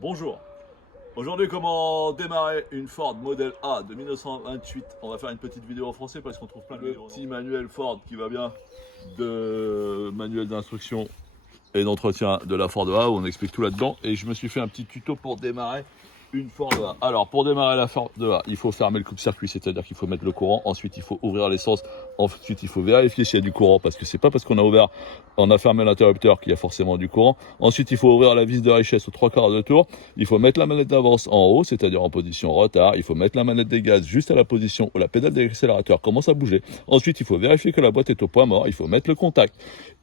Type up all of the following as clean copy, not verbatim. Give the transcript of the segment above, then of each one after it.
Bonjour. Aujourd'hui, comment démarrer une Ford Model A de 1928. On va faire une petite vidéo en français parce qu'on trouve plein de vidéos. Petit manuel Ford qui va bien, de manuel d'instruction et d'entretien de la Ford A où on explique tout là-dedans. Et je me suis fait un petit tuto pour démarrer une Ford A. Alors, pour démarrer la Ford A, il faut fermer le coupe-circuit, c'est-à-dire qu'il faut mettre le courant. Ensuite, il faut ouvrir l'essence. Ensuite, il faut vérifier s'il y a du courant parce que c'est pas parce qu'on a ouvert, on a fermé l'interrupteur qu'il y a forcément du courant. Ensuite, il faut ouvrir la vis de richesse aux 3/4 de tour. Il faut mettre la manette d'avance en haut, c'est-à-dire en position retard. Il faut mettre la manette des gaz juste à la position où la pédale de l'accélérateur commence à bouger. Ensuite, il faut vérifier que la boîte est au point mort. Il faut mettre le contact.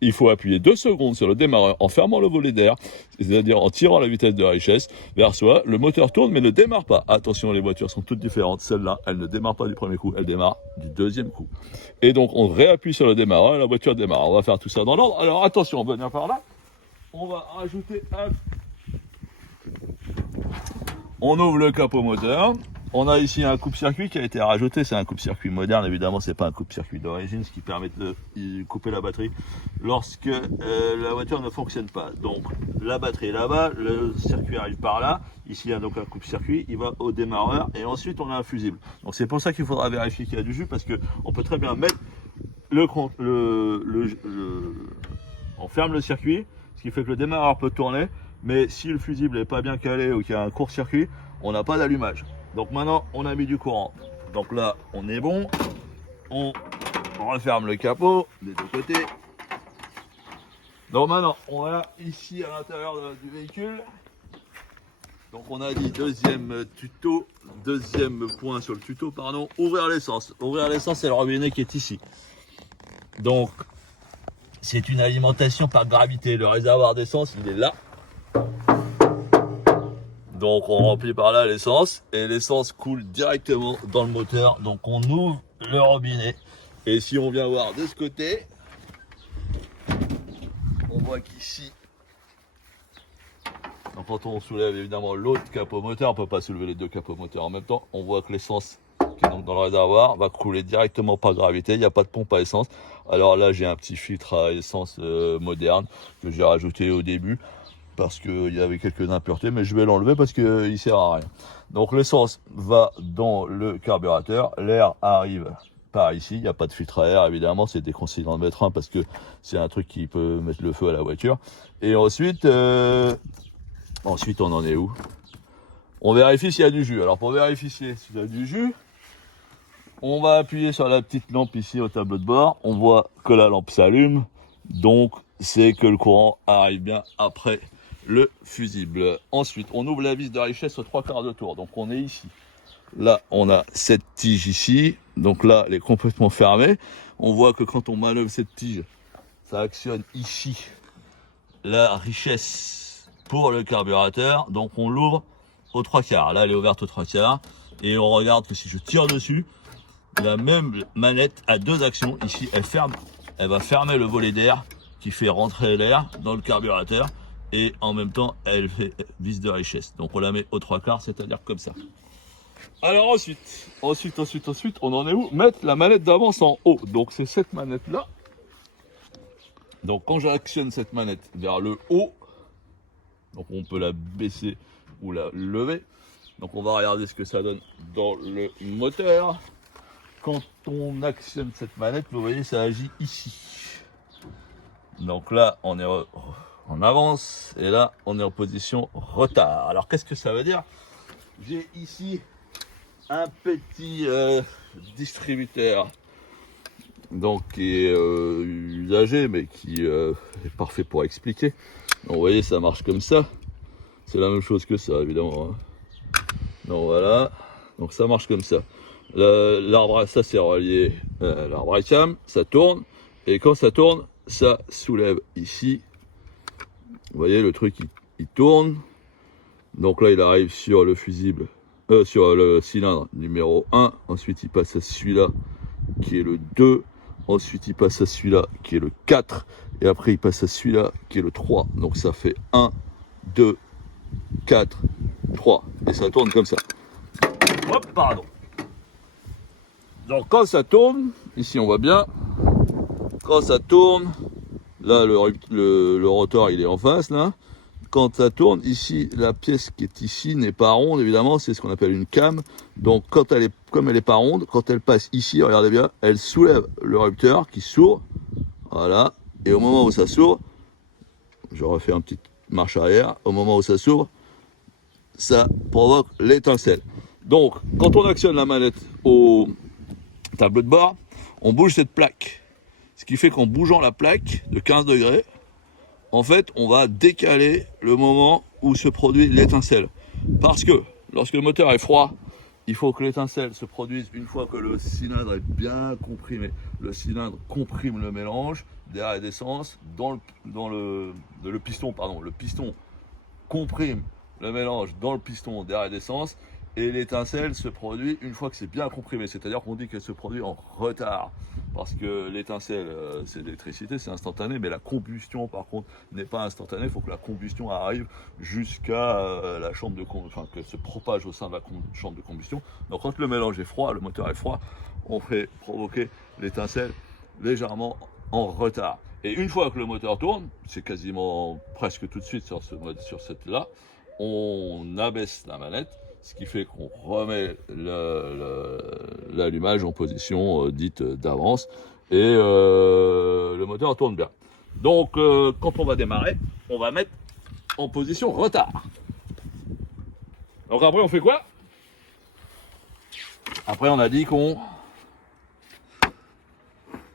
Il faut appuyer 2 secondes sur le démarreur en fermant le volet d'air, c'est-à-dire en tirant la vitesse de richesse vers soi. Le moteur tourne mais ne démarre pas. Attention, les voitures sont toutes différentes. Celle-là, elle ne démarre pas du premier coup, elle démarre du deuxième coup. Et donc, on réappuie sur le démarreur et la voiture démarre. On va faire tout ça dans l'ordre. Alors, attention, on va venir par là. On va rajouter un... On ouvre le capot moteur. On a ici un coupe-circuit qui a été rajouté. C'est un coupe-circuit moderne, évidemment, c'est pas un coupe-circuit d'origine, ce qui permet de couper la batterie lorsque la voiture ne fonctionne pas. Donc, la batterie est là-bas, le circuit arrive par là. Ici, il y a donc un coupe-circuit, il va au démarreur et ensuite on a un fusible. Donc, c'est pour ça qu'il faudra vérifier qu'il y a du jus parce qu'on peut très bien mettre on ferme le circuit, ce qui fait que le démarreur peut tourner. Mais si le fusible n'est pas bien calé ou qu'il y a un court-circuit, on n'a pas d'allumage. Donc maintenant, on a mis du courant. Donc là, on est bon. On referme le capot des deux côtés. Donc maintenant, on est ici à l'intérieur du véhicule. Donc on a dit deuxième point sur le tuto, pardon, ouvrir l'essence. Ouvrir l'essence, c'est le robinet qui est ici. Donc, c'est une alimentation par gravité. Le réservoir d'essence, il est là. Donc on remplit par là l'essence et l'essence coule directement dans le moteur. Donc on ouvre le robinet et si on vient voir de ce côté, on voit qu'ici, donc quand on soulève évidemment l'autre capot moteur, on ne peut pas soulever les deux capots moteurs en même temps, on voit que l'essence qui est donc dans le réservoir va couler directement par gravité. Il n'y a pas de pompe à essence. Alors là j'ai un petit filtre à essence moderne que j'ai rajouté au début parce qu'il y avait quelques impuretés, mais je vais l'enlever parce qu'il ne sert à rien. Donc l'essence va dans le carburateur, l'air arrive par ici, il n'y a pas de filtre à air évidemment, c'est déconseillé d'en mettre un parce que c'est un truc qui peut mettre le feu à la voiture. Et ensuite on en est où? On vérifie s'il y a du jus. Alors pour vérifier s'il y a du jus, on va appuyer sur la petite lampe ici au tableau de bord, on voit que la lampe s'allume, donc c'est que le courant arrive bien après le fusible. Ensuite, on ouvre la vis de richesse aux 3/4 de tour. Donc on est ici. Là, on a cette tige ici. Donc là, elle est complètement fermée. On voit que quand on manœuvre cette tige, ça actionne ici la richesse pour le carburateur. Donc on l'ouvre aux 3/4. Là, elle est ouverte aux 3/4. Et on regarde que si je tire dessus, la même manette a deux actions. Ici, elle va fermer le volet d'air qui fait rentrer l'air dans le carburateur. Et en même temps, elle fait vis de richesse. Donc on la met aux 3/4, c'est-à-dire comme ça. Alors ensuite, on en est où? Mettre la manette d'avance en haut. Donc c'est cette manette-là. Donc quand j'actionne cette manette vers le haut, donc on peut la baisser ou la lever. Donc on va regarder ce que ça donne dans le moteur. Quand on actionne cette manette, vous voyez, ça agit ici. Donc là, on est en avance et là on est en position retard. Alors qu'est-ce que ça veut dire? J'ai ici un petit distributeur donc qui est usagé mais qui est parfait pour expliquer. Donc, vous voyez, ça marche comme ça, c'est la même chose que ça évidemment, hein. Donc voilà, donc ça marche comme ça. L'arbre, ça c'est relié à l'arbre à cam, ça tourne et quand ça tourne, ça soulève ici. Vous voyez, le truc il tourne. Donc là, il arrive sur le fusible, sur le cylindre numéro 1. Ensuite, il passe à celui-là qui est le 2. Ensuite, il passe à celui-là qui est le 4. Et après, il passe à celui-là qui est le 3. Donc ça fait 1, 2, 4, 3. Et ça tourne comme ça. Hop, pardon. Donc quand ça tourne, ici on voit bien, quand ça tourne, là le rotor il est en face là. quand ça tourne, ici, la pièce qui est ici n'est pas ronde, évidemment, c'est ce qu'on appelle une cam. Donc, comme elle est pas ronde, quand elle passe ici, regardez bien, elle soulève le rupteur qui s'ouvre. Voilà. Et au moment où ça s'ouvre, je refais une petite marche arrière, au moment où ça s'ouvre, ça provoque l'étincelle. Donc, quand on actionne la manette au tableau de bord, on bouge cette plaque. Ce qui fait qu'en bougeant la plaque de 15 degrés, en fait, on va décaler le moment où se produit l'étincelle. Parce que lorsque le moteur est froid, il faut que l'étincelle se produise une fois que le cylindre est bien comprimé. Le cylindre comprime le mélange d'air et d'essence dans le piston. Le piston comprime le mélange dans le piston d'air et d'essence et l'étincelle se produit une fois que c'est bien comprimé. C'est-à-dire qu'on dit qu'elle se produit en retard. Parce que l'étincelle, c'est l'électricité, c'est instantané, mais la combustion, par contre, n'est pas instantanée. Il faut que la combustion arrive jusqu'à la chambre de combustion, enfin, qu'elle se propage au sein de la chambre de combustion. Donc, quand le mélange est froid, le moteur est froid, on fait provoquer l'étincelle légèrement en retard. Et une fois que le moteur tourne, c'est quasiment presque tout de suite sur cette là, on abaisse la manette, ce qui fait qu'on remet l'allumage en position dite d'avance et le moteur tourne bien. Donc quand on va démarrer, on va mettre en position retard. Donc après on fait quoi? Après on a dit qu'on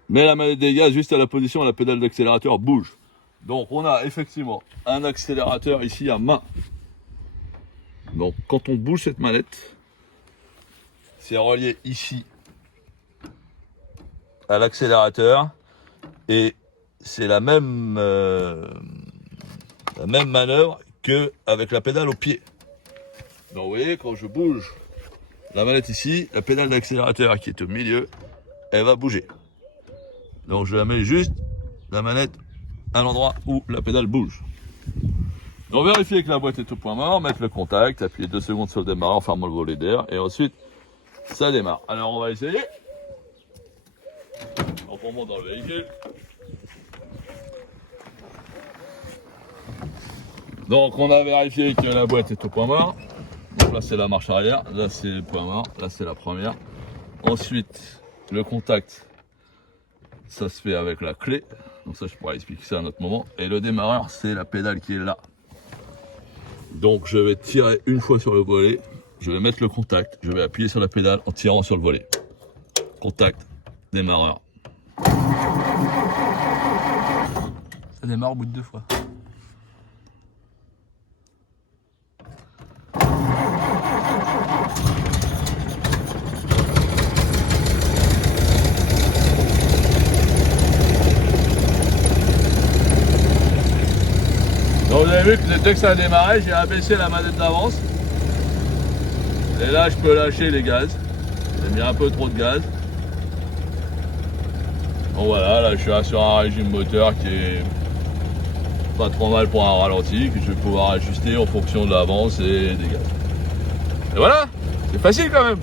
met la manette des gaz juste à la position où la pédale d'accélérateur bouge. Donc on a effectivement un accélérateur ici à main. Donc quand on bouge cette manette, c'est relié ici à l'accélérateur et c'est la même manœuvre qu'avec la pédale au pied. Donc vous voyez, quand je bouge la manette ici, la pédale d'accélérateur qui est au milieu, elle va bouger. Donc je la mets juste la manette à l'endroit où la pédale bouge. Donc vérifier que la boîte est au point mort, mettre le contact, appuyer 2 secondes sur le démarreur en fermant le volet d'air et ensuite ça démarre. Alors on va essayer. Donc on monte dans le véhicule. Donc on a vérifié que la boîte est au point mort. Donc là c'est la marche arrière, là c'est le point mort, là c'est la première. Ensuite le contact, ça se fait avec la clé. Donc ça je pourrais expliquer ça à un autre moment. Et le démarreur c'est la pédale qui est là. Donc je vais tirer une fois sur le volet, je vais mettre le contact, je vais appuyer sur la pédale en tirant sur le volet. Contact, démarreur. Ça démarre au bout de 2 fois. Donc vous avez vu que dès que ça a démarré, j'ai abaissé la manette d'avance. Et là je peux lâcher les gaz. J'ai mis un peu trop de gaz. Donc voilà, là je suis sur un régime moteur qui est pas trop mal pour un ralenti, que je vais pouvoir ajuster en fonction de l'avance et des gaz. Et voilà, c'est facile quand même.